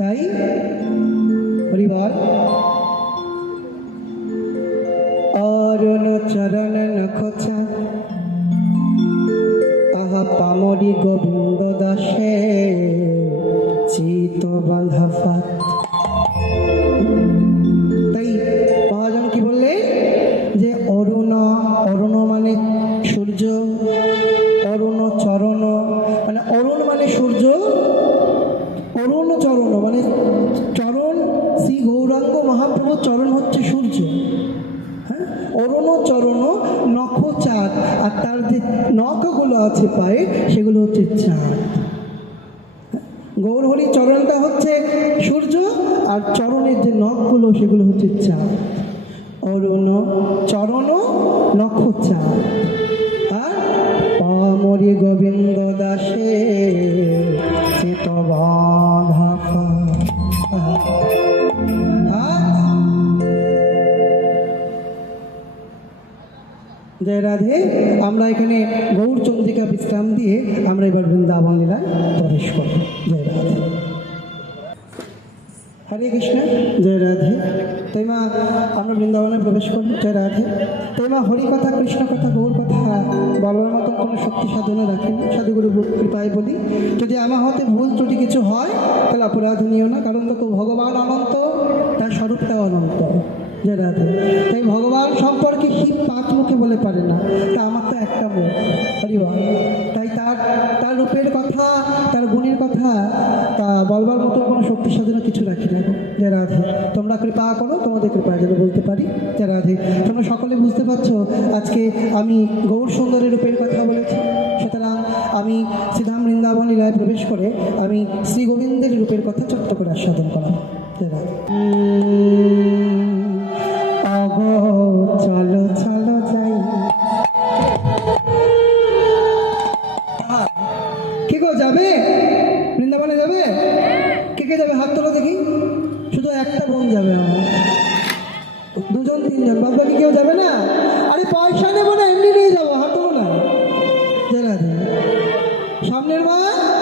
তাই হরিবল। অরুণ চরণ নখচা আহা পামরি গোবিন্দ দাসে চিত বাঁধা ফাত। তাই মহাজন কি বললে যে অরুণ, অরুণ মানে সূর্য, অরুণ চরণ মানে অরুণ মানে সূর্য, অরুণ চরণ মানে চরণ, শ্রী গৌরাঙ্গ মহাপ্রভুর চরণ হচ্ছে সূর্য। হ্যাঁ, অরুণ চরণ নখ চাঁদ, আর তার যে নখগুলো আছে পায়ে সেগুলো হচ্ছে চাঁদ। গৌরহরি চরণটা হচ্ছে সূর্য, আর চরণের যে নখগুলো সেগুলো হচ্ছে চাঁদ। অরুণ চরণ নখ চাঁদ। আর পামরি গোবিন্দ দাসে চিত বাঁধা ফাত। জয় রাধে। আমরা এখানে গৌরচন্দ্রিকা বিশ্রাম দিয়ে আমরা এবার বৃন্দাবন লীলায় প্রবেশ করব। জয় রাধে। হরে কৃষ্ণ। জয় রাধে। তাই মা আমরা বৃন্দাবনে প্রবেশ করব। জয় রাধে। তাই মা হরি কথা, কৃষ্ণ কথা, গৌর কথা বলার মতো কোনো শক্তি সাধনে রাখেন। সাধুগুরু কৃপায় বলি, যদি আমার হতে ভুল ত্রুটি কিছু হয় তাহলে অপরাধ নিও না, কারণ দেখো ভগবান অনন্ত, তার স্বরূপটাও অনন্ত। জয় রাধে। তাই ভগবান সম্পর্কে শিব 5 মুখে বলে পারে না, তা আমার তো একটা মুখ। হরিবল। তাই তার রূপের কথা, তার গুণের কথা তা বলবার মতো কোনো শক্তি সাধনা কিছু রাখি না। জয় রাধে। তোমরা কৃপা করো, তোমাদের কৃপায় যেন বলতে পারি। জয় রাধে। তোমরা সকলে বুঝতে পারছো আজকে আমি গৌর সুন্দরের রূপের কথা বলেছি, সুতরাং আমি শ্রীধাম বৃন্দাবন লীলায় প্রবেশ করে আমি শ্রী গোবিন্দের রূপের কথা ছোট্ট করে আস্বাদন করলাম। জয় রাধে। চলো চলো যাই। কে গো যাবে? বৃন্দাবনে যাবে? কে কে যাবে? হাত তোলো দেখি। শুধু একটা বোন যাবে আমার, 2জন 3জন, বাদ বাকি কেউ যাবে না? আরে পয়সা নেবো না, এমনি নিয়ে যাবো, হাত তোলো না। জয় রাধে। সামনের মা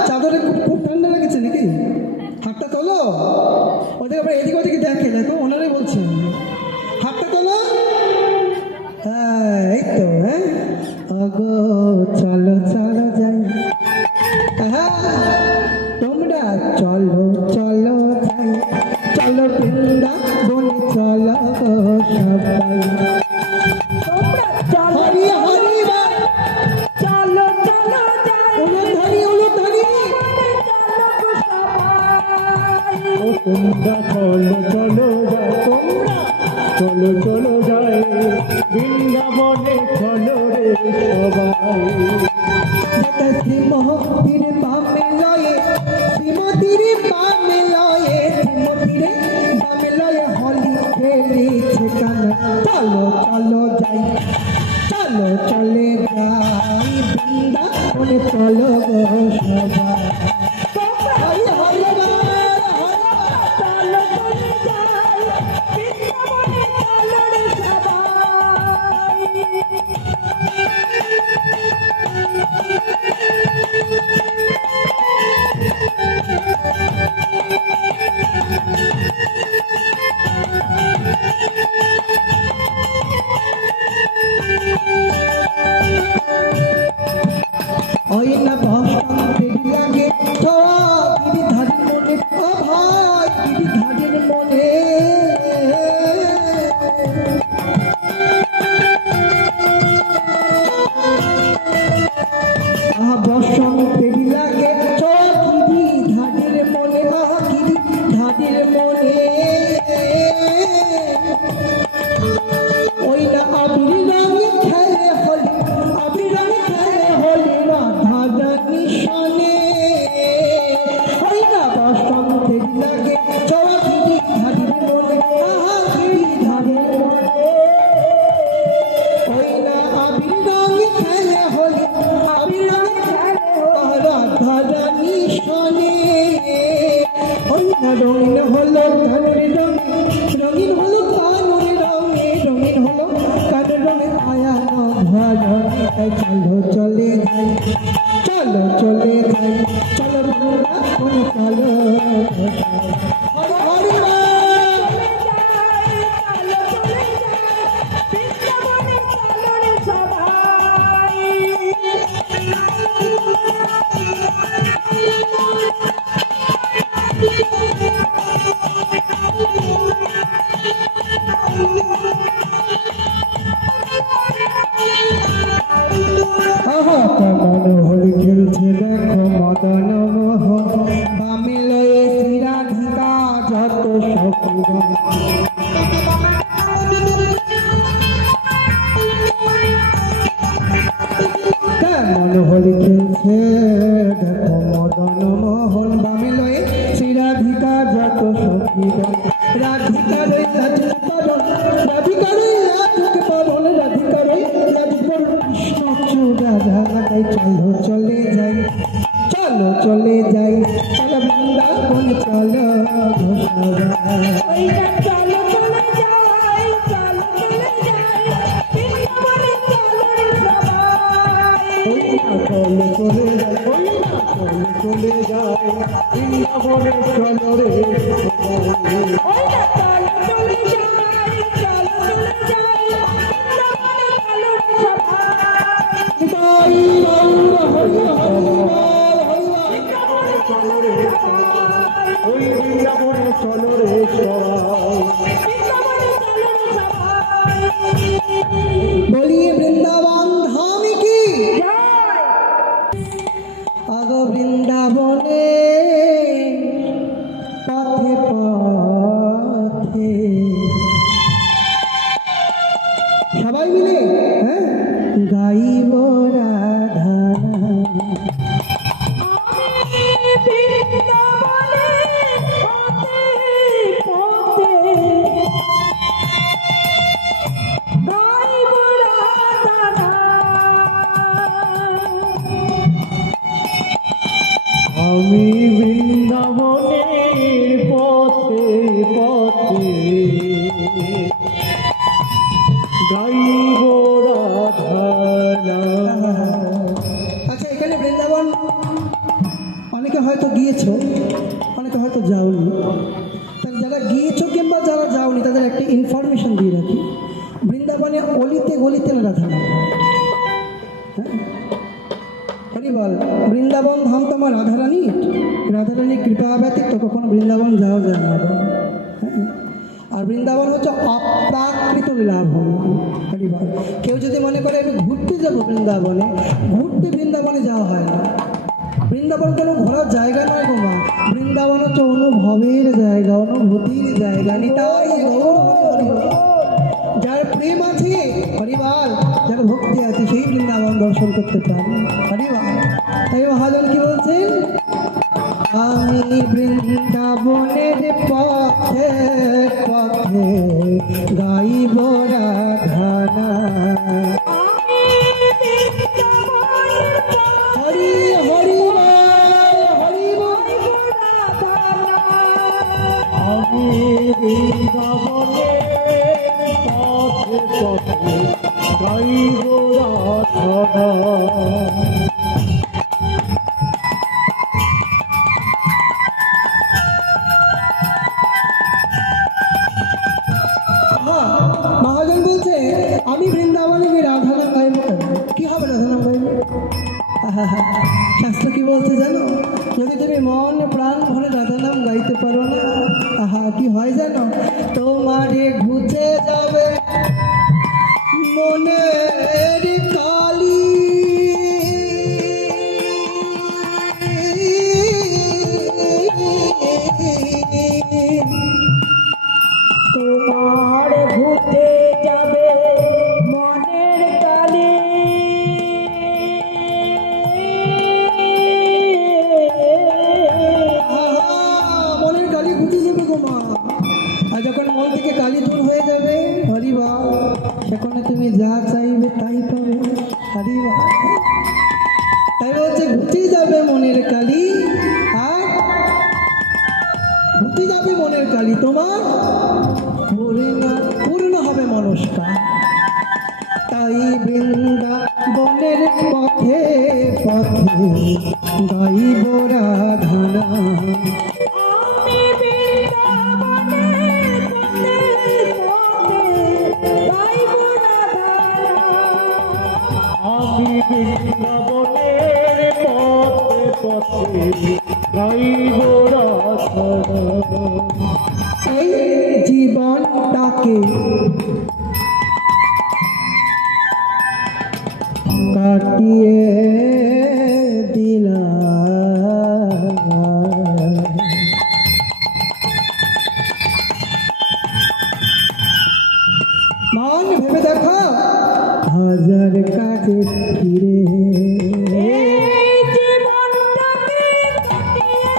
চাদরে খুব ঠান্ডা লেগেছে নাকি? হাতটা তোলো। ওদের আবার এদিক ওদিকে দেখে, দেখো ওনারাই বলছেন হাতটা তোলো। হ্যাঁ এই তো। হ্যাঁ আগো চলো চলো যাই। হ্যাঁ তোমরা চলো চলো যাই, চলো বৃন্দাবন চলো সবাই। হরি হরি চলো চলো যাই, অনুধারি অনুধারি তোমরা চলো চলো যাই, তোমরা চলো চলো যাই, বৃন্দাবনে চলো রে সবাই। শ্রীমতির বামে লয়ে, শ্রীমতির বামে লয়ে, শ্রীমতির বামে লয়ে হলি খেলিছে কানা। চলো চলো যাই, চলো চলে যাই, বৃন্দাবনে চলো গো সবাই। ওই না ভস্ম দেবী লাগে ছোয়া গিরিধারের মনে, ও ভাই গিরিধারের মনে। আহা ভস্ম দেবী লাগে ছোয়া গিরিধারের মনে, আহা গিরিধারের মনে। ওই না আবির রঙে খেলে হলি, আবির রঙে খেলে হলি রাধা রানী সনে। ওই না বসন্ত লাগে চড়া গিরি ধারের মনে, আহা গিরি ধারের মনে। ওই না আবির রঙে খেলে হলি, আবির রঙে খেলে রাধা রানী সনে। ওই না রঙিন হলো কানের রঙে, রঙিন হলো কানের রঙে, রঙিন হলো কানের রঙে আয়া ধরে। তাই চলো চলে যাই, চলো চলে যাই, চলো বৃন্দাবন চলো। হরি বল। আহা মনোহর খেলছে দেখো মদন মোহন বামে লয়ে শ্রীরাধিকা যত সখীগণ। মনোহর খেলছে দেখো মদন মোহন বামে লয়ে শ্রীরাধিকা যত সখীগণ। রাধিকার রাধিকার রাধিক পাবন রাধিকার রাধিকার কৃষ্ণ চূড়া রাধাকাই চলো চলে যাই চলো চলে যাই চলো বৃন্দাবন চলো ঘোষণা। চলে চলে যায় ওই না চলে চলে যায় বৃন্দাবনে চলো রে ওই বৃন্দাবনে চলো রে সবাই। বলিয়ে বৃন্দাবন ধাম কি আগ বৃন্দাবনে পথে পথে সবাই মিলে হ্যাঁ গাইব রাধা আমি বৃন্দাবনের পথে পথে গাইব রাধা নাম। আচ্ছা এখানে বৃন্দাবন অনেকে হয়তো গিয়েছো অনেকে হয়তো যাওনি তাহলে যারা গিয়েছো কিংবা যারা যাওনি তাদের একটা ইনফরমেশন দিয়ে রাখি বৃন্দাবনে অলিতে গলিতে রাধা নাম হ্যাঁ হরি বল বৃন্দাবন ধাম তোমার রাধারানীর কৃপা ব্যতীত কখনো বৃন্দাবন যাওয়া যায় না হ্যাঁ আর বৃন্দাবন হচ্ছে অপ্রাকৃত লীলাভূমি হরি বল কেউ যদি মনে করে আমি ঘুরতে যাবো বৃন্দাবনে যাওয়া হয় না বৃন্দাবন কোনো ঘোরার জায়গা নয় গো মা বৃন্দাবন হচ্ছে অনুভবের জায়গা অনুভূতির জায়গা নিতাই গৌর হরি বল। যার প্রেম আছে হরিবার যার ভক্তি আছে সেই বৃন্দাবন দর্শন করতে পারে হরিবার। তাই মহাজন কি বলছেন আমি বৃন্দাবনের পথে পথে গাইব রাধা নাম। হরি হরি বল, হরি বল। আমি বৃন্দাবনের পথে পথে গাইব রাধা নাম। মহাজন বলছে আমি বৃন্দাবনে গিয়ে রাধা নাম গাইব কি হবে রাধা নাম গাইব শাস্ত্র কি বলছে জানো যদি তুমি মন প্রাণ ভরে রাধা নাম গাইতে পারো না কি হয় জানো তোমারে ঘুচে যাবে মনের কালি তোমার ঘুরতে যাবে মনের কালি মনের কালি ঘুচে যাবে গো মা আর যখন মন থেকে কালি দূর হয়ে যাবে হরিবা সেখানে তুমি যা চাইবে তাই পাবে হরিবা তাই বলছে ঘুচে যাবে মনের কালি আর ঘুচে যাবে মনের কালি তোমার পূর্ণ হবে মনস্কার তাই বৃন্দাবনের পথে পথে গাইব রাধা নাম। আমি এই জীবনটাকে কাটিয়ে দিলাম। মন ভেবে দেখো, হাজার কাজে ফিরে এই জীবনটাকে কাটিয়ে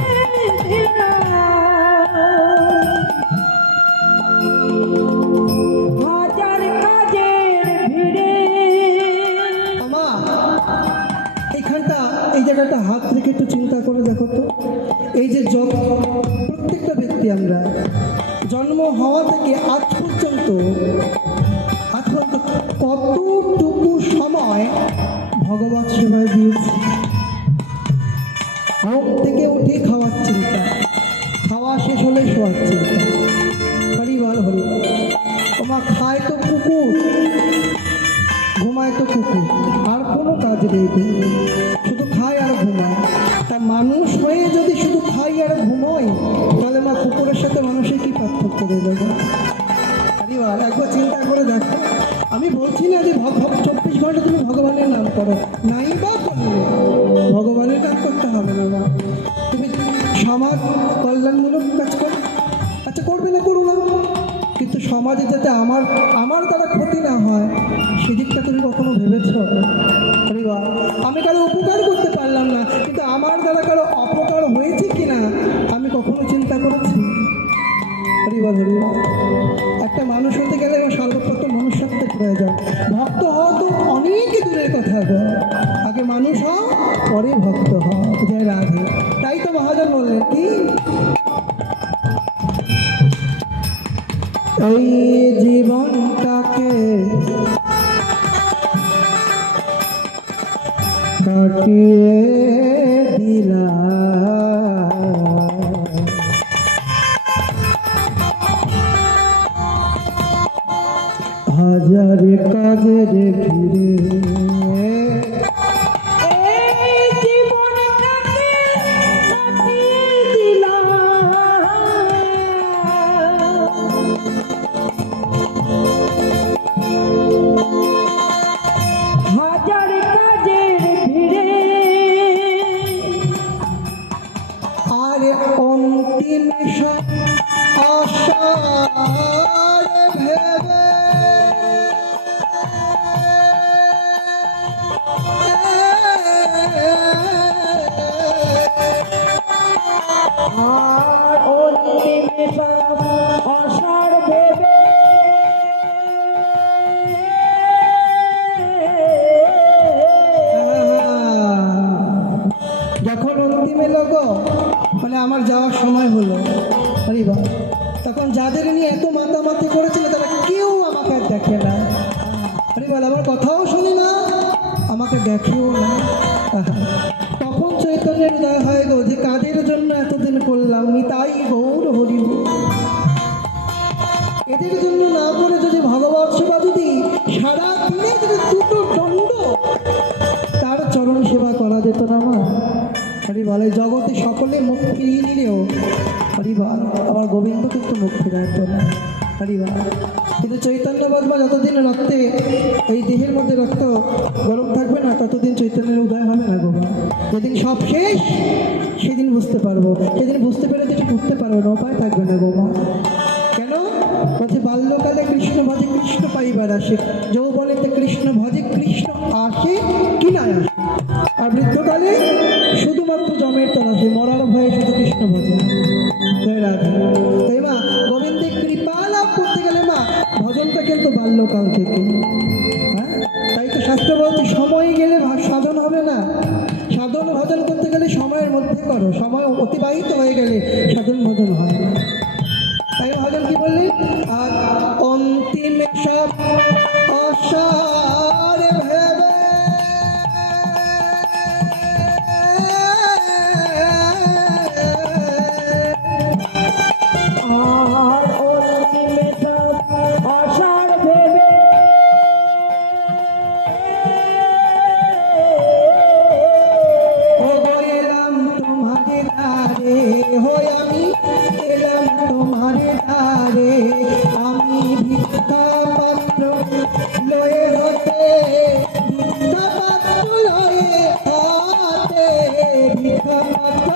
দিলাম। হাজার কাজের ভিড়ে আমা এইখানটা, এই জায়গাটা হাত রেখে একটু চিন্তা করে দেখো তো, এই যে প্রত্যেকটা ব্যক্তি আমরা জন্ম হওয়া থেকে আজ পর্যন্ত কতটুকু সময় ভগবত সেবায় দিয়েছি। ঘুম থেকে উঠে খাওয়ার চিন্তা, খাওয়া শেষ হলে শোয়ার চিন্তা, হরিবার হরি। তোমার খায় তো কুকুর, ঘুমায় তো কুকুর, আর কোনো কাজ নেই, শুধু খায় আর ঘুমায়। তা মানুষ হয়ে যদি শুধু খাই আর ঘুমোই, তাহলে মা কুকুরের সাথে মানুষের কি পার্থক্য রয়ে যাবে? হরিবার, একবার চিন্তা করে দেখো। আমি বলছি না যে 24 ঘন্টা তুমি ভগবানের নাম করো, নাই বা করলে ভগবানের কাজ করতে হবে না বা তুমি সমাজ কল্যাণমূলক কাজ করো, আচ্ছা করবে না করো না, কিন্তু সমাজে যাতে আমার দ্বারা ক্ষতি না হয় সেদিকটা তুমি কখনো ভেবেছ? হরিবার, আমি কারো উপকার করতে পারলাম না, কিন্তু আমার দ্বারা কারো অপকার হয়েছে কিনা আমি কখনো চিন্তা করেছি? হরিবার হরিবার। একটা মানুষ হতে গেলে সর্বপ্রথম মনুষ্যত্বের প্রয়োজন। ভক্ত হওয়া তো অনেক দূরের কথা, আগে মানুষ হও পরে ভক্ত হও। জয় রাধে। তাই তো মহাজন বললেন কি, এই জীবনটাকে কাটিয়ে দিলাম। হাজার কাজের ভিড়ে এই জীবনটাকে কাটিয়ে দিলাম। হাজার কাজের ভিড়ে আর অন্তিম সব আশার ভেবে আর অন্তিম সব আশার ভেবে যখন অন্তিমে লোক মানে আমার যাওয়ার সময় হলো, হরিবা, তখন যাদের নিয়ে এত মাতামাতি করেছিল তারা কেউ আমাকে আর দেখে না। হরিবাল, আমার কথাও শুনে না, আমাকে দেখেও না। তখন চৈতন্যের উদয় হয় গো, যে কাদের জন্য এতদিন করলাম, তাই গৌর হরি। এদের জন্য না করে যদি ভগবত সেবা, যদি সারা দিনে যদি দুটো দণ্ড তার চরণ সেবা করা যেত না মা? হরিবল, এই জগতে সকলে মুখ ফিরিয়ে নিলেও হরিবল আমার গোবিন্দ কিন্তু মুখ ফিরাতো না। হরিবল, কিন্তু চৈতন্য বর্মা যতদিন রক্তে, এই দেহের মধ্যে রক্ত গরম থাকবে না, ততদিন চৈতন্যের উদয় হবে না গোবা। যেদিন সব শেষ সেদিন বুঝতে পারবো, সেদিন বুঝতে পেরে যেটা করতে পারবো না, উপায় থাকবে না গোবা। কেন বলছে, বাল্যকালে কৃষ্ণ ভজে কৃষ্ণ পাইবার আসে, যৌবনেতে কৃষ্ণ ভজে কৃষ্ণ আসে কি না আসে, আর বৃদ্ধকালে শুধুমাত্র জমের তলাশে, মরার ভয়ে শুধু কৃষ্ণ ভজন। জয় রাধে। তাই মা, গোবিন্দের কৃপা লাভ করতে গেলে মা ভজনটা কিন্তু বাল্যকাল থেকে। হ্যাঁ, তাই তো শাস্ত্র বলছে সময় গেলে সাধন হবে না, সাধন ভজন করতে গেলে সময়ের মধ্যে করো, সময় অতিবাহিত হয়ে গেলে সাধন ভজন হয় না। তাই ভজন কি বললেন, আর অন্তিম সব আশার ভেবে তোমার দ্বারে আমি ভিক্ষা পাত্র লয়ে হতে ভিক্ষা পাত্র লয়ে হাতে ভিক্ষা পাত্র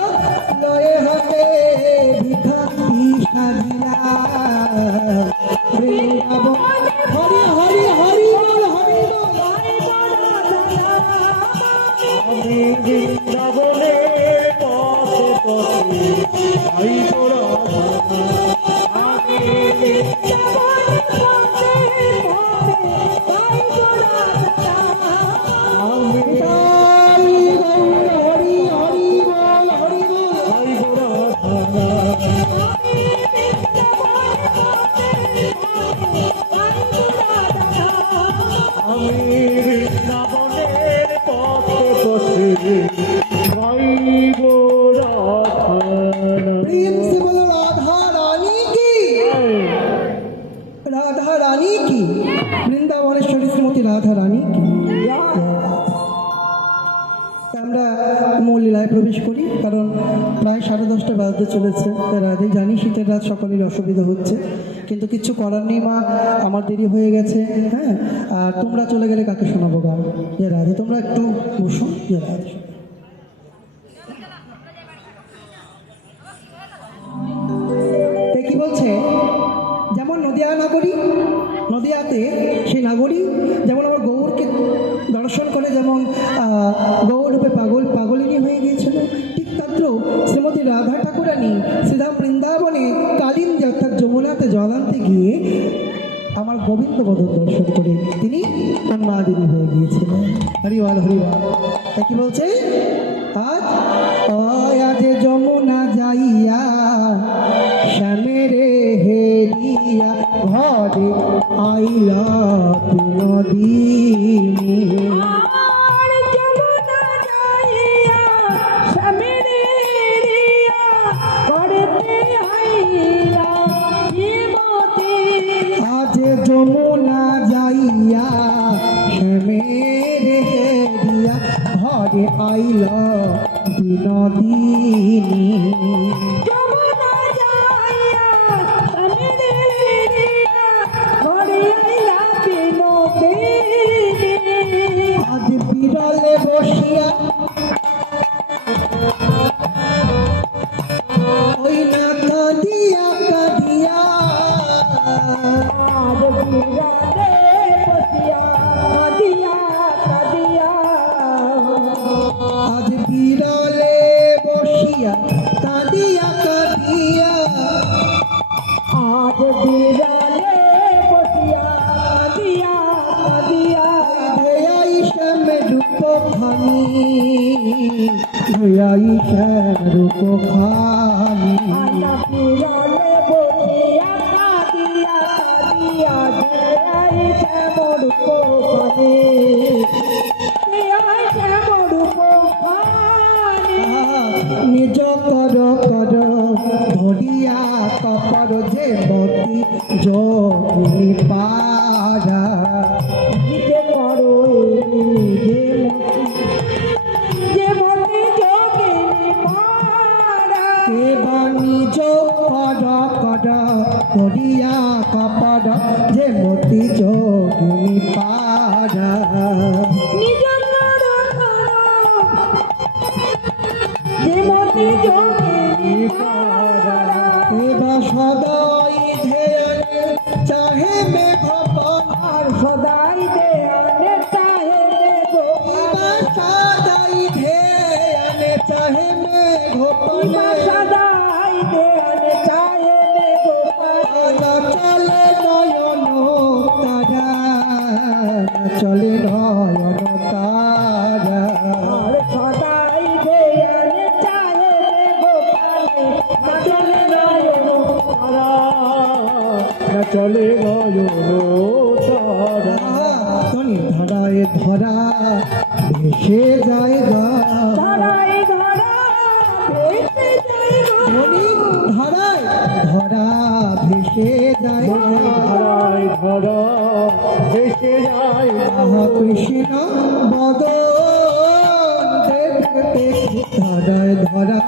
লয়ে হতে ভিক্ষা সাজিলা বৃন্দাবন হরি হরি হরি বল হরি বল আমি বৃন্দাবনে পথে পথে ভাই গোরা আমি হরি হরি হরি বল হরি বল ভাই গোরা আমি বৃন্দাবনের পথে পথে ভাই গোরা प्रेम से बोलो राधा रानी की राधा रानी की বৃন্দাবনেশ্বরী শ্রীমতী রাধা রানী কি আমরা মূল লীলায় প্রবেশ করি, কারণ প্রায় 10:30 বাজতে চলেছে। রাধে জানি শীতের রাত সকলের অসুবিধা হচ্ছে, কিন্তু কিচ্ছু করার নেই মা, আমার দেরি হয়ে গেছে। হ্যাঁ, আর তোমরা চলে গেলে কাকে শোনাবো গান? যে রাধে তোমরা একটু বসো। যে রাধে তাই কি বলছে, যেমন নদিয়া নগরী, নদিয়াতে সেই নগরী যেমন আমার গৌরকে দর্শন করে যেমন গৌর রূপে পাগলিনী হয়ে গিয়েছিল, ঠিক তাদ্রও শ্রীমতী রাধা ঠাকুরানী শ্রীধাম বৃন্দাবনে কালিন্দী অর্থাৎ যমুনাতে জল আনতে গিয়ে আমার গোবিন্দ বদন দর্শন করে তিনি উন্মাদিনী হয়ে গিয়েছিলেন। হরিবল হরিবল। তাই কি বলছে, আজ যমুনা যাইয়া শ্যামেরে হেরিয়া ঘরে আইলা নদীনী। আজ যমুনা যাইয়া শ্যামেরে হেরিয়া ঘরে আইলা বিনোদিনী। আজ বিরলে বসিয়া ওই না কাঁদিয়া কাঁদিয়া আজ বিরলে বসিয়া কাঁদিয়া কাঁদিয়া ভয়াই শ্যামে রূপ খানি ভয়াই শ্যাম রূপ খানি। নিজ কর কর ধরিয়া কপর যে মতি যোগিনী পারা। নিজ কর কর ধরিয়া কপর যে মতি যোগিনী পারা। এবার সদাই ধ্যানে চাহে মেঘ পার সদাই দেয়ালে চাহে এবার সদাই ধ্যানে চাহে মেঘ পার সদাই দেয়ালে চাহে চলে নয়ন তারা চলে নয়ন তারা। আর সদাই দেয়ালে চাহে চলে নয়ন চলে তারা ধরায় ধরা ভেসে যায় গা। ধরাই ধরা ভেসে যায় ধরায় ধরা ভেসে যায় গা। ধরায় ধরা ভেসে যায় কৃষ্ণ বদন দেখতে ধরায় ধরা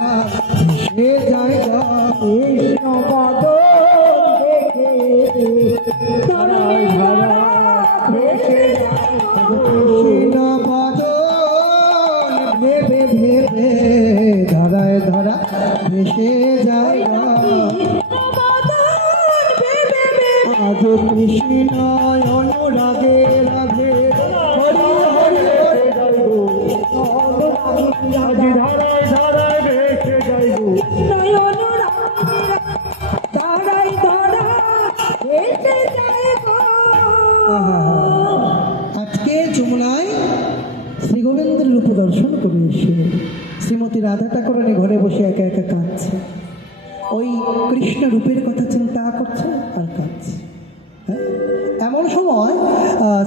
ভেসে যায় গা। কৃষ্ণ বদন রাধে কৃষ্ণ অনুরাগে রাধে হরি হরি ভেসে যাইব আজ ধারায় ধারায় ভেসে যাইব নয়ন ধারাই ধারা ভেসে যায় গো। আজকে যমুনায় শ্রী গোবিন্দের রূপ দর্শন করে এসে শ্রীমতী রাধা ঠাকুরানী ঘরে বসে একা একা কাঁদছে, ওই কৃষ্ণ রূপের কথা চিন্তা করছে আর কাঁদছে। হ্যাঁ? এমন সময়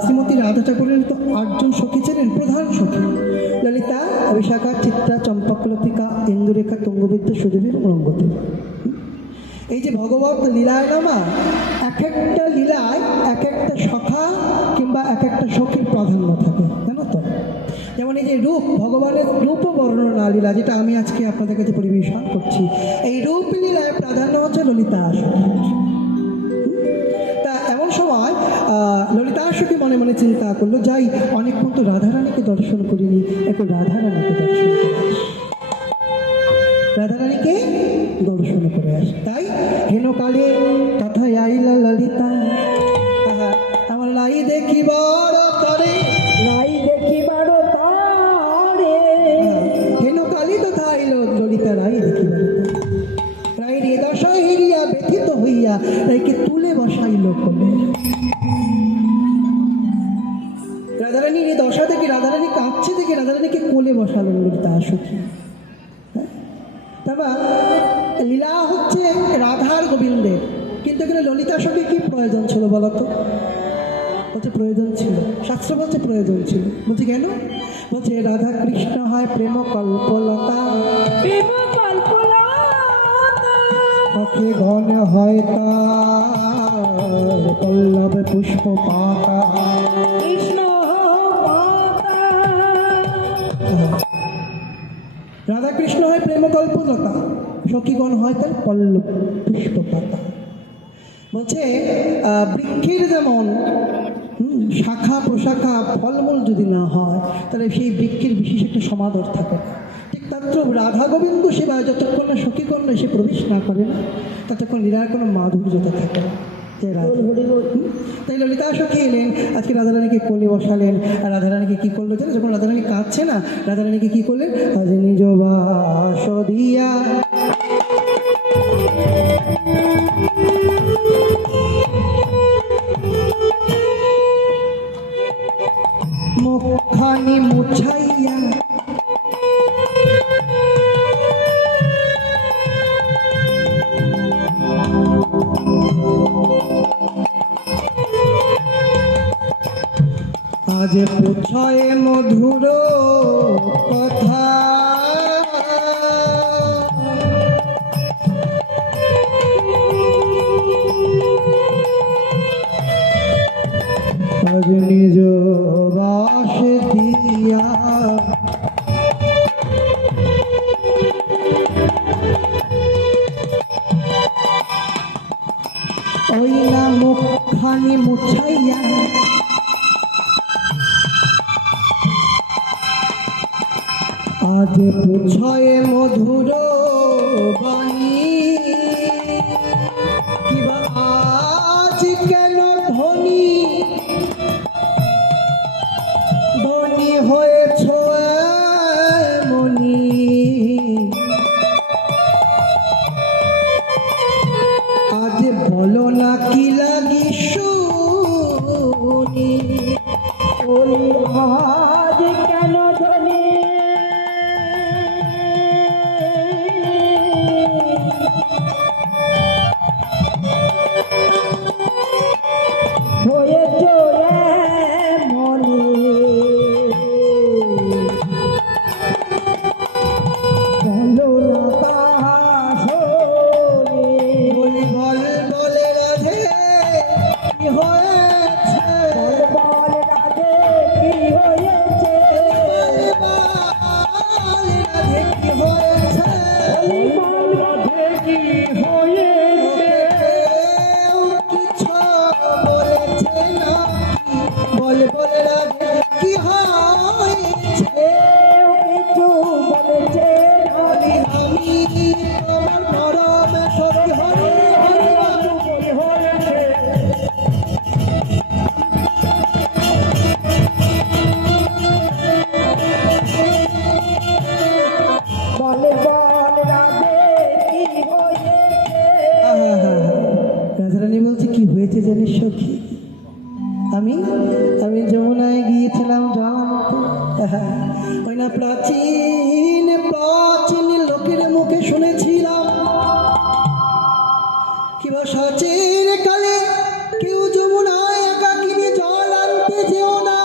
শ্রীমতী রাধা ঠাকুরের তো 8 জন সখী ছিলেন, প্রধান সখী ললিতা, বিশাখা, চিত্রা, চম্পকলতিকা, ইন্দুরেখা, তুঙ্গবিদ্যা, সুদেবী এবং রঙ্গতী। এই যে ভগবত লীলায় নামা, এক একটা লীলায় এক একটা সখা কিংবা এক একটা সখীর প্রাধান্য থাকে, জানো তো? যেমন এই যে রূপ, ভগবানের রূপ বর্ণনা লীলা, যেটা আমি আজকে আপনাদের কাছে পরিবেশন করছি, এই রূপ লীলায় প্রাধান্য হচ্ছে ললিতা সখী। তা এমন সময় ললিতা সখী মনে মনে চিন্তা করলো, যাই অনেকক্ষণ তো রাধারানীকে দর্শন করিনি, একটু রাধারানীকে দর্শন করে আসি, রাধারানীকে দর্শন করে আসি। তাই হেনকালে কথা আইলা ললিতা, আমার লাই দেখিবার তরে, নাই দেখিবার তারে হেনকালে তথা আইল ললিতা রাই দেখিবার রাই রে দশা হেরিয়া ব্যথিত হইয়া রাইকে তুলে বসাইল কোলে। রাধারানীর এই দশা থেকে, রাধারানী কাঁদছে থেকে রাধারানীকে কোলে বসালেন ললিতা সখী। তারপর লীলা হচ্ছে রাধার গোবিন্দের, কিন্তু এখানে ললিতা সখী কি প্রয়োজন ছিল বলতো? বলছে প্রয়োজন ছিল, শাস্ত্র বলছে প্রয়োজন ছিল। বলছে কেন? বলছে রাধা কৃষ্ণ হয় প্রেম কল্পলতা, প্রেম কল্পনা চোখে ঘন হয় তার পল্লব পুষ্প পাতা। কৃষ্ণ মাতা রাধা কৃষ্ণ হয় প্রেম কল্পলতা, সখীগণ হয় তার পল্লব পুষ্প পাতা। বলছে বৃক্ষের যেমন শাখা প্রশাখা ফলমূল যদি না হয় তাহলে সেই বৃক্ষের বিশেষ একটা সমাদর থাকে না। ঠিক তদ্রূপ রাধা গোবিন্দ সেবা যতক্ষণ না সখীকণ্য এসে প্রবেশ না করে না, ততক্ষণ লীলার কোনো মাধুর্যতা থাকে না। তাই ললিতা সখী এলেন, আজকে রাধারানীকে কোলে বসালেন। আর রাধারানীকে কী করলো জানো? যখন রাধারানী কাঁদছে না, রাধারানীকে কী করলেন? আজ নিজ বাস দিয়া মুখখানি মুছাইয়া আজ পুছয় মধুর কথা, আজ নিজ বাস দিয়া ওই না মুখখানি মুছাইয়া আজ পুছয় মধুর বাণী, কিবা আজ কেন ধনী ধনী হয়েছ মনি, আজ বলো না কি লাগি শুনি, আজ কেন ধনী হয়েছ মনে বলো না তাহা শোনে। বলি বল বলে রাধে কি হয়েছে, বল বল রাধে কি হয়েছে, রাধারানী বলছে কি হয়েছে জানিস সখী, আমি আমি যমুনায় গিয়েছিলাম জল আনতে। ওই না প্রাচীন প্রাচীন লোকের মুখে শুনেছিলাম কিবা সচের কালে কেউ যমুনায় একাকিনী জল আনতে যেও না,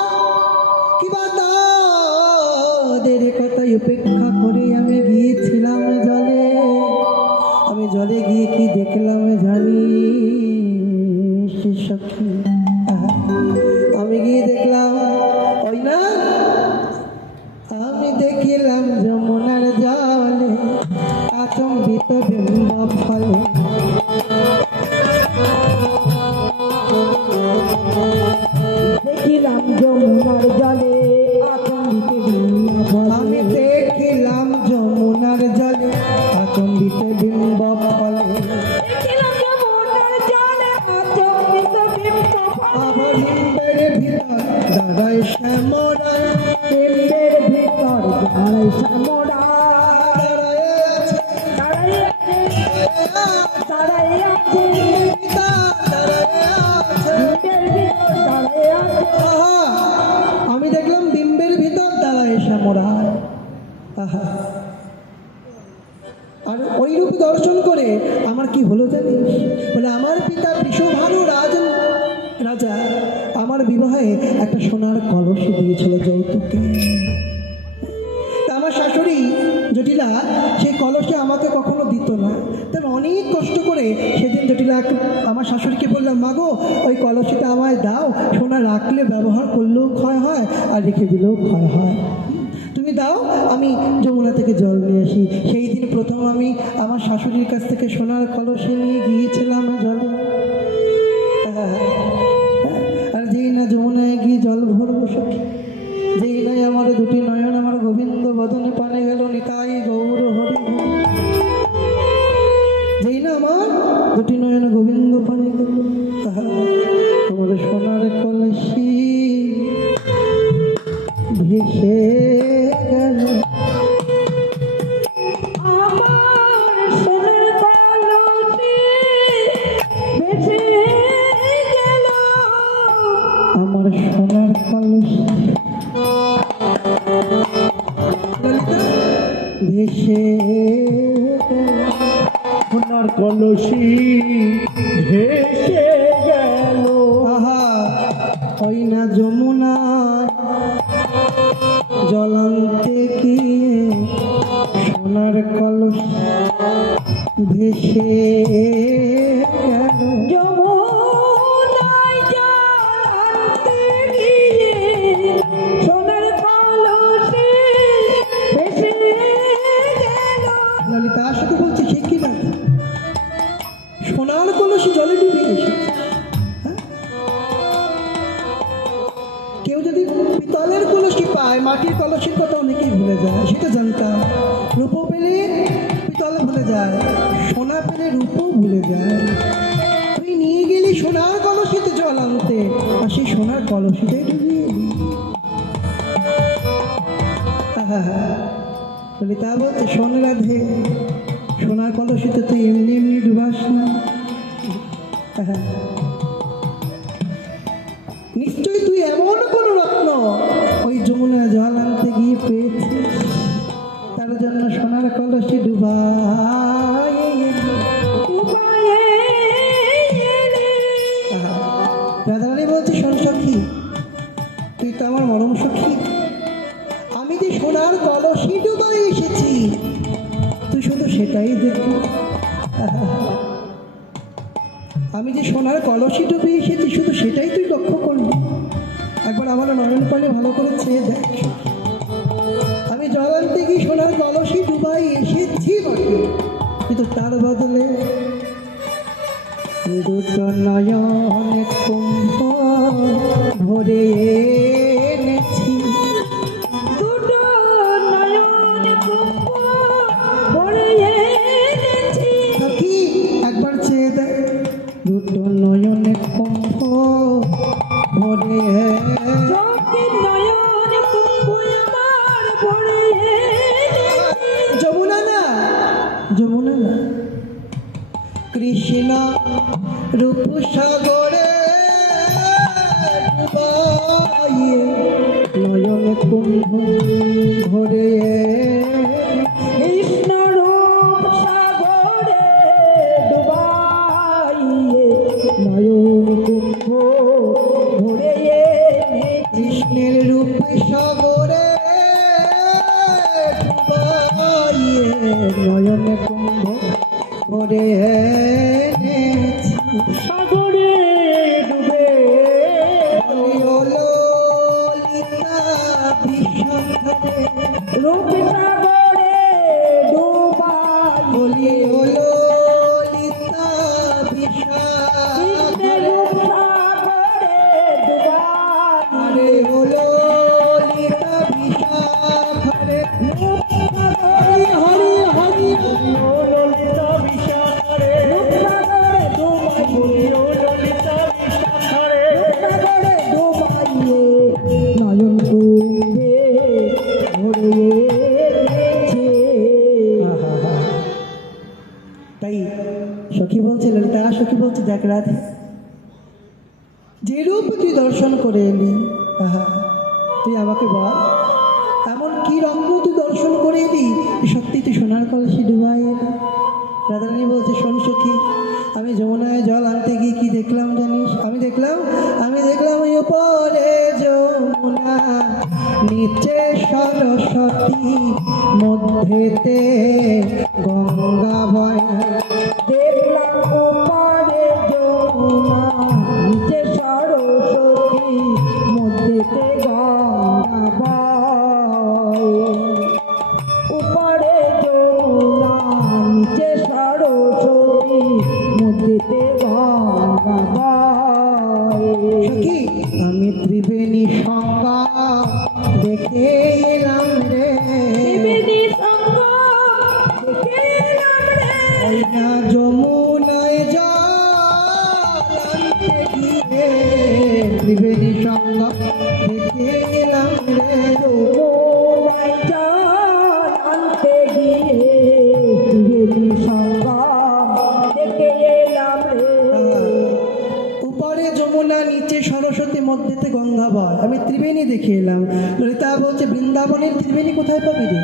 কিবা তাদের কথাই উপেক্ষা করে আমি গিয়েছিলাম জলে। আমি জলে গিয়ে কি দেখলাম জানি সখী, আমি গিয়ে দেখলাম ওই না আমি দেখিলাম যমুনার জলে আচম্বিত বিম্ব ফলে। দেখিলাম যমুনার জলে আচম্বিত বিম্ব ফলে। আমি দেখিলাম যমুনার জলে আচম্বিত বিম্ব ফলে। দেখিলাম যমুনার জলে আচম্বিত বিম্ব ফলে। আবার বিম্বের ভিতর দাঁড়ায় শ্যামরায়, বিম্বের ভিতর দাঁড়াই শ্যামরা, দাঁড়ায় আছে, দাঁড়াই আছে, দাঁড়াই আছে, দাঁড়ায় আছে। বিম্বের ভিতর দাঁড়াই আছে। আহা, আমি দেখলাম বিম্বের ভিতর দাঁড়ায় শ্যামরায়। আহা, আর ওই রূপ দর্শন করে আমার কি হলো জানিস, বলে আমার পিতা বৃষভানু রাজা আমার বিবাহে একটা সোনার কলস দিয়েছিল যৌতুকে। তা আমার শাশুড়ি জটিলা সেই কলসে আমাকে কখনো দিত না, তবে অনেক কষ্ট করে সেদিন জটিলা আমার শাশুড়িকে বললাম, মাগো ওই কলসিটা আমায় দাও, সোনা রাখলে ব্যবহার করলেও ক্ষয় হয় আর রেখে দিলেও ক্ষয় হয়, তুমি দাও, আমি যমুনা থেকে জল নিয়ে আসি। সেই দিন প্রথম আমি আমার শাশুড়ির কাছ থেকে সোনার কলসে নিয়ে গিয়েছিলাম জল। আর যেই না যমুনায় গিয়ে জল ভরবো সখী, যেই নাই আমার দুটি নয়ন আমার গোবিন্দ বদনে পানে গেল নিতাই গৌর হরি। যেই না আমার দুটি নয়ন গোবিন্দ পানে গেল, আমার সোনার কলসি ভেসে গেল। আমার সোনার কলসি ভেসে গেল। আমার সোনার কলসি ভেসে সোনার কলসি ভেসে গেল। আহা, ওই না যমুনা জলান্তে গিয়ে সোনার কলসি ভেসে গেল। যমুনায় জল আনতে গিয়ে সোনার কলসি ভেসে গেল। ললিতা সাথে বলছে সে কি না, সোনার কলসি জলে ডুবে এসেছে। হ্যাঁ? কেউ যদি পিতলের কলসি পায়, মাটির কলসির কথা অনেকেই ভুলে যায়, সেটা জানতাম। রূপ পেলে পিতল ভুলে যায়, সোনা পেলে রূপও ভুলে যায়। তুই নিয়ে গেলি সোনার কলসিতে জল আনতে, আর সেই সোনার কলসিটাই ডুবিয়ে এলি। আহা, ললিতা বলছে শোন রাধে, সোনার কলসিতে তুই এমনি এমনি ডুবাস না। আহা, নিশ্চয়ই তুই এমন কোন রত্ন ওই যমুনা জল আনতে গিয়ে পেয়েছিস, তার জন্য সোনার কলসি ডুবাই। উপায়ে এলে রাধারানী বলছি শোন সখী, তুই তো আমার মরম সখী, আমি যে সোনার কলসি ডুবাই এসেছি তুই শুধু সেটাই দেখবি। আমি যে সোনার কলসি ডুবে এসেছি শুধু সেটাই তুই লক্ষ্য করবি। একবার আমার নয়ন পানে ভালো করে চেয়ে দেখ, আমি জল আনতে গিয়ে সোনার কলসি ডুবাই এসেছি বটে, কিন্তু তার বদলে দুটো নয়ন কুম্ভ ভরে এনেছি। দুটো নয়ন কুম্ভ ভরে এনেছি। সখী একবার চেয়ে দেখ, দুটো নয়ন কুম্ভ ভরে চোখের নয়ন কুম্ভ আমার ভরে এনেছি। যমুনা না, যমুনা না, কৃষ্ণ রূপ সাগরে ডুবাইয়ে নয়ন কুম্ভ ভরে কৃষ্ণ রূপ সাগরে ডুবাইয়ে নয়ন কুম্ভ ভরে কৃষ্ণের রূপ সাগরে ডুবাইয়ে নয়ন কুম্ভ ভরে এনেছি। সাগরে ডুবে ললিতা বিষধরে রূপ সাগরে ডুবাই বলি ললিতা কৃষ্ণের রূপ সাগরে ডুবাই আরে ললিতা বিষধরে হরি হরি হরি ও ললিতা বিষাধারে রূপ সাগরে ডুবাই ও ললিতা বিষাধারে সাগরে ডুবাইয়ে নয়ন কুম্ভে ভরে এনেছে। তাই সখী বলছে ললিতা সখী বলছে দেখ রাধে যে রূপ তুই দর্শন করে এলি আহা তুই আমাকে বল এমন কি রঙ্গ তুই দর্শন করে এলি সত্যি তুই সোনার কলসি ডুবাই এলি রাধারানী বলছে শোন সখী আমি যমুনায় জল আনতে গিয়ে কি দেখলাম জানিস আমি দেখলাম ওই উপরে যমুনা নিচে সরস্বতী মধ্যেতে গঙ্গা বয় দেখলাম ওপারে যমুনা নিচে সরস্বতী মধ্যেতে গঙ্গা বয় ওপারে যমুনা নিচে সরস্বতী মধ্যেতে গঙ্গা বয় সখী আমি ত্রিবেণী সংজ্ঞা দেখে এলাম রে ত্রিবেণী সঙ্গম দেখে এলাম রে। ওই না যমুনায় জল আনতে গিয়ে ত্রিবেণী সংজ্ঞা দেখে এলাম রে যমুনায় জল আনতে গিয়ে ত্রিবেণী সঙ্গম দেখে এলাম রে। উপরে যমুনা নিচে সরস্বতী মধ্যেতে গঙ্গা বয় আমি ত্রিবেণী দেখে এলাম ললিতা বলছে বৃন্দাবনের ত্রিবেণী কোথায় পাবি রে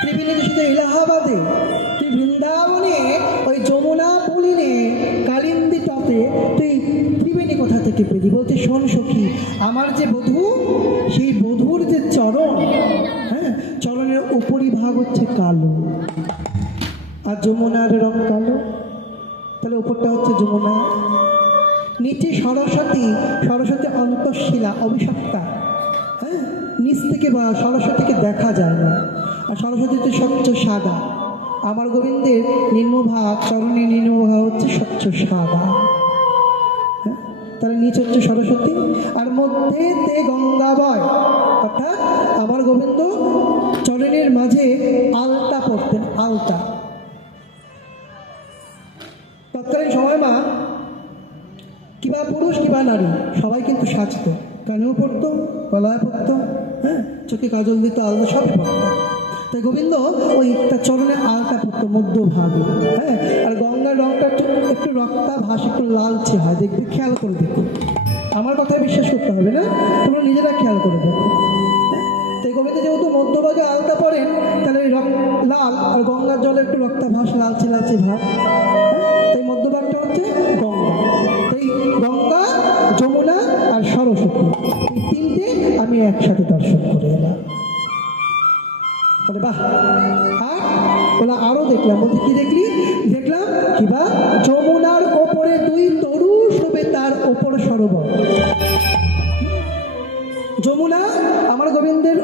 ত্রিবেণী তো সেটা এলাহাবাদে তুই বৃন্দাবনে ওই যমুনা পুলিনে কালিন্দী তটে তুই ত্রিবেণী কোথা থেকে পেলি বলছে শোন সখী আমার যে বধূ সেই বধূর যে চরণ হ্যাঁ চরণের উপরিভাগ হচ্ছে কালো আর যমুনার রং কালো তাহলে উপরটা হচ্ছে যমুনা নিচে সরস্বতী অন্তঃশিলা অভিশপ্তা হ্যাঁ নিচ থেকে বা সরস্বতীকে দেখা যায় না আর সরস্বতীতে স্বচ্ছ সাদা আমার গোবিন্দের নিম্নভাগ চরণের নিম্নভাগ হচ্ছে স্বচ্ছ সাদা হ্যাঁ তাহলে নিচ হচ্ছে সরস্বতী আর মধ্যেতে গঙ্গা বয় অর্থাৎ আমার গোবিন্দ চরণের মাঝে আলতা পড়তেন আলতা তৎকালীন সময় মা কিবা পুরুষ কিবা নারী সবাই কিন্তু সাজতো কানেও পড়তো গলায় পড়তো হ্যাঁ চোখে কাজল দিত আলাদা সবই পড়তো তাই গোবিন্দ ওই তার চরণে আলতা পড়তো মধ্যভাগে হ্যাঁ আর গঙ্গার রংটা একটু রক্তাভাস একটু লালচে হয় দেখবে খেয়াল করে দেখো আমার কথায় বিশ্বাস করতে হবে না তোমরা নিজেরা খেয়াল করে দেখো তাই গোবিন্দ যেহেতু মধ্যভাগে আলতা পড়েন তাহলে ওই লাল আর গঙ্গার জলে একটু রক্তাভাস লালচে লালচে ভাব তাই মধ্যভাগটা হচ্ছে গঙ্গা তাই গঙ্গা যমুনা আর সরস্বতী এই তিনটে আমি একসাথে দর্শন করে এলাম বলে বাহ আর বলে আরও দেখলাম বলতে কি দেখলি দেখলাম কিবা যমুনার ওপরে দুই তরু শোভে তার ওপর সরোবর যমুনা আমার গোবিন্দের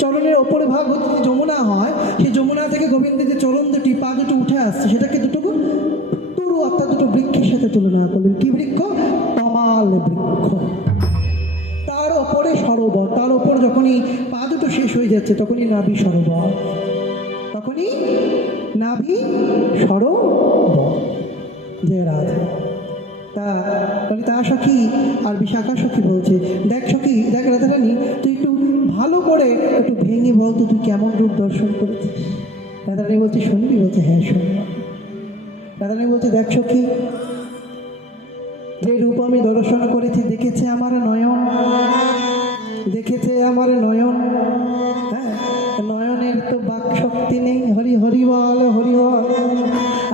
চরণের ওপর ভাগ হচ্ছে যমুনা হয় সেই যমুনা থেকে গোবিন্দের যে চরণ দুটি পা দুটো উঠে আসছে সেটাকে দুটো তরু অর্থাৎ দুটো বৃক্ষের সাথে তুলনা করলেন কি বৃক্ষ তমাল বৃক্ষ তার ওপরে সরোবর তার ওপর যখনই পা দুটো শেষ হয়ে যাচ্ছে তখনই নাভি সরোবর তখনই নাভি সরোবর যে রাধা তা ললিতা সখী আর বিশাখা সখী বলছে দেখ সখী দেখ রাধারানী তুই একটু ভালো করে একটু ভেঙে বলতো তুই কেমন রূপ দর্শন করেছিস রাধারানী বলছে শুনবি বলছে হ্যাঁ শুনলাম রাধারানী বলছে দেখ সখী যে রূপ আমি দর্শন করেছি দেখেছে আমার নয়ন, দেখেছে আমার নয়ন। হ্যাঁ, নয়নের তো বাক শক্তি নেই। হরি হরি বল, হরি বল।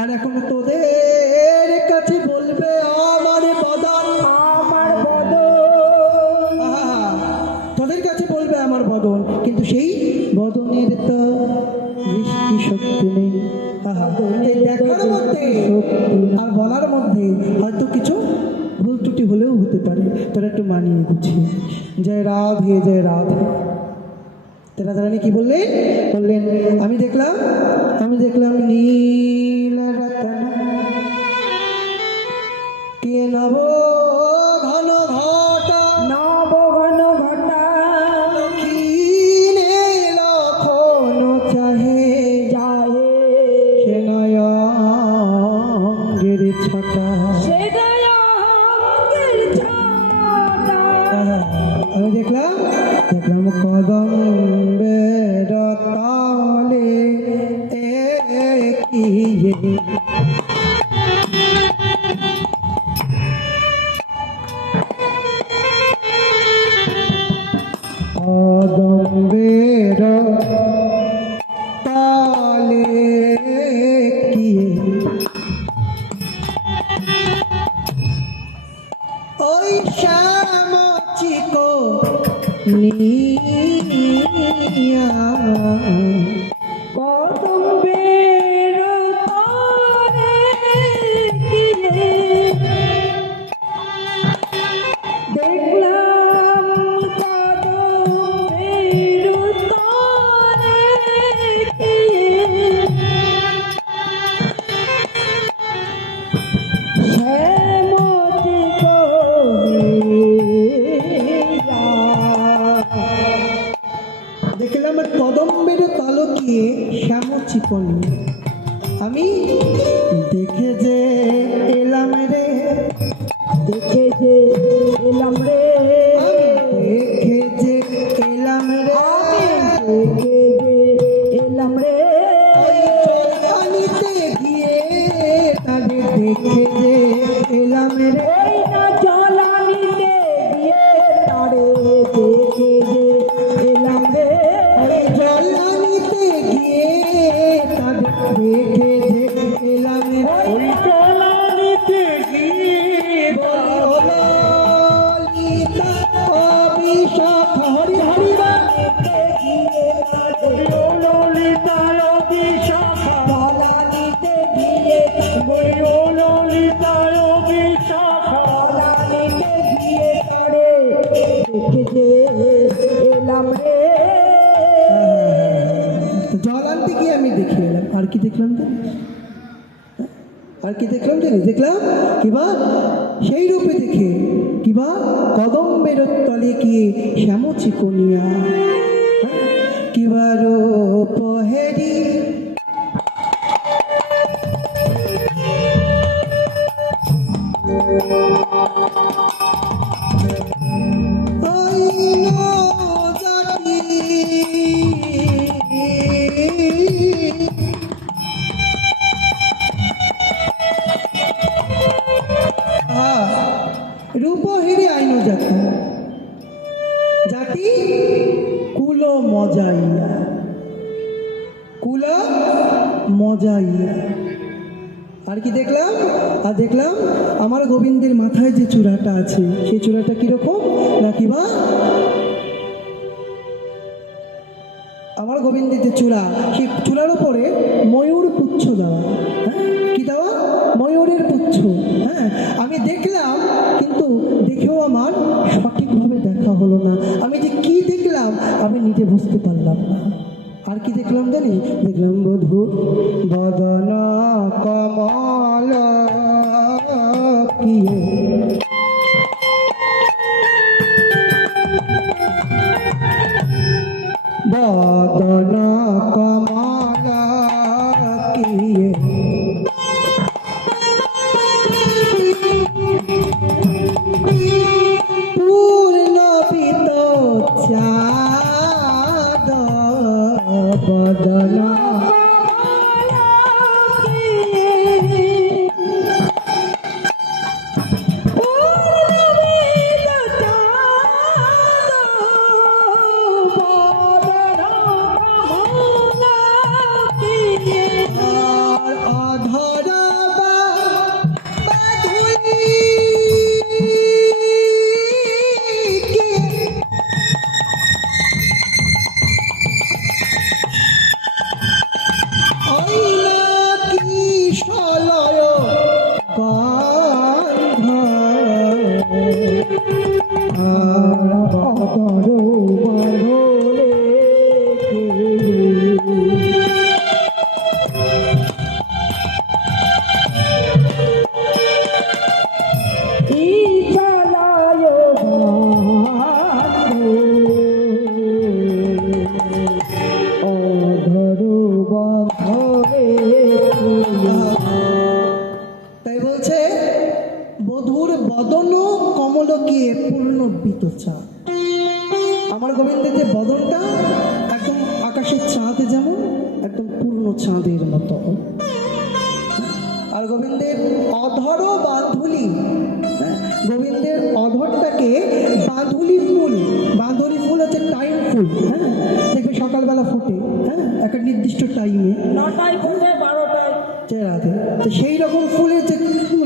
আর এখন তোদের কাছে বলবে আমার বদন, আমার বদন, আহা, তোদের কাছে বলবে আমার বদন, কিন্তু সেই বদনের তো দৃষ্টি শক্তি নেই। আহা, এই দেখার মধ্যে আর বলার মধ্যে হয়তো কিছু ভুল ত্রুটি হলেও হতে পারে, তোরা একটু মানিয়ে গুছিয়ে। জয় রাধে, জয় রাধে। রাধারানী কি বললেন? বললেন আমি দেখলাম নীল রতন কে নব ঘন ঘটা, নব ঘন ঘটা, ক্ষীণে লক্ষণ চাহে যাহে সে নয়নের ছটা। সেটাই অঙ্গের ছটা। আমি দেখলাম কদম্বের তলে একিয়ে কদম্বের তলে একিয়ে ওই শ্যামচিকো নিয়া কদম্বের তলে গিয়ে দেখলাম কদম্বের তলে গিয়ে শ্যামতি কহিলা। দেখলাম কদম্বের তালকিয়ে শ্যামচিকনি। আমি দেখে যে এলাম রে, দেখে যে এলাম রে, দেখে যে এলাম রে, দেখে যে এলাম রে, পানিতে গিয়ে তাদের দেখে যে এলাম রে, ওই না জলানিতে গিয়ে তারে দেখে যে এলাম রে, জলানিতে গিয়ে তাদের দেখে যে এলাম রে। ওই জলানিতে গিয়ে ললিতা অভিশাপ হরি হরি বল। গিয়ে তারে ললিতায় বিশাখা, জলানিতে গিয়ে ওই ললিতায় বিশাখা, জলানিতে গিয়ে তারে দেখে যে এলাম রে। তো জল আনতে গিয়ে আমি দেখে এলাম। আর কি দেখলাম জানিস? আর কি দেখলাম জানিস? দেখলাম কিবা সেই রূপে দেখে কিবা কদম্বের তলে গিয়ে শ্যামচিকনিয়া কিবা রূপ হেরি আইন জাতি রূপহেরি আইন জাতি, জাতি কুল মজাইয়া, কুল মজাইয়া। আর কি দেখলাম? আর দেখলাম আমার গোবিন্দের মাথায় যে চূড়াটা আছে সেই চূড়াটা কিরকম না কিবা আমার গোবিন্দের যে চূড়া, সেই চূড়ার উপরে ময়ূর পুচ্ছ দেওয়া। হ্যাঁ, কি দেওয়া? ময়ূরের পুচ্ছ। হ্যাঁ, আমি দেখলাম কিন্তু দেখেও আমার সঠিকভাবে দেখা হলো না। আমি যে কি দেখলাম আমি নিজে বুঝতে পারলাম না। আর কি দেখলাম জানি? দেখলাম বধূ বদন কমল কিয়ে বদন কমল কিয়ে পূর্ণ পিত চাঁদ বদন কি চালায় অধর বন্ধরে তাই বলছে বধুর বদন কমলকে পূর্ণ বিতচা। আমার গোবিন্দের যে বদনটা একদম আকাশের চাঁদে যেমন একদম পূর্ণ চাঁদের মতো। আর গোবিন্দের অধর বাঁধুলি, গোবিন্দের অধরটাকে বাঁধুলি ফুল, বাঁধুলি ফুল হচ্ছে টাইম ফুল, হ্যাঁ দেখবে সকালবেলা ফোটে, হ্যাঁ একটা নির্দিষ্ট টাইমে 9টায় ফোটে 12টায়। রাতে তো সেই রকম ফুলের যে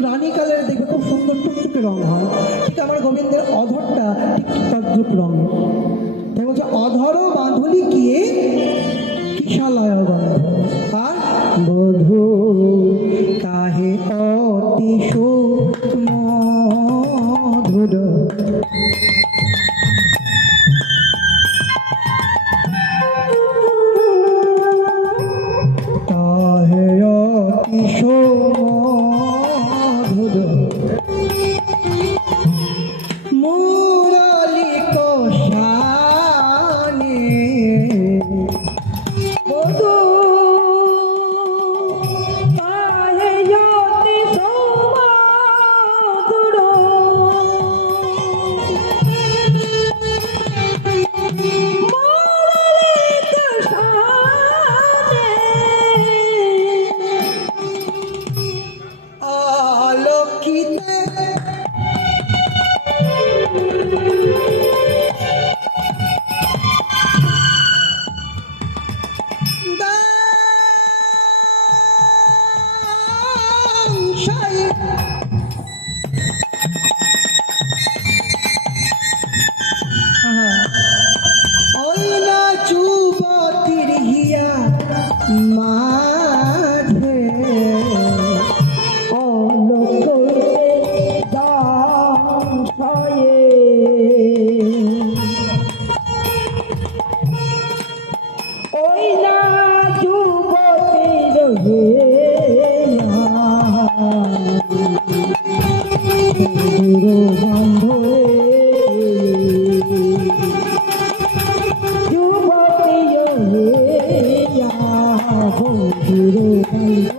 রানী কালার দেখবে খুব সুন্দর টুকটুকে রং হয়, ঠিক আমার গোবিন্দের অধরটা ঠিক তদ্রুপ রঙের। তাই বলছে অধর বাঁধুলি গিয়ে কিশালয় গন্ধ। আর বধূ কাহে অতি সুমধুর কাহে অতি সুমধুর মুরালি কোষানে বধূ কাহে অতি সুমধুর আলোকিতে দাংশাই অইনা যুবতীর হিয়া মাঝে অলোকতে দাঁড়ায়ে ওই না যুবতীর গুরু বন্ধরে যুবতী বন্ধুর বন্ধ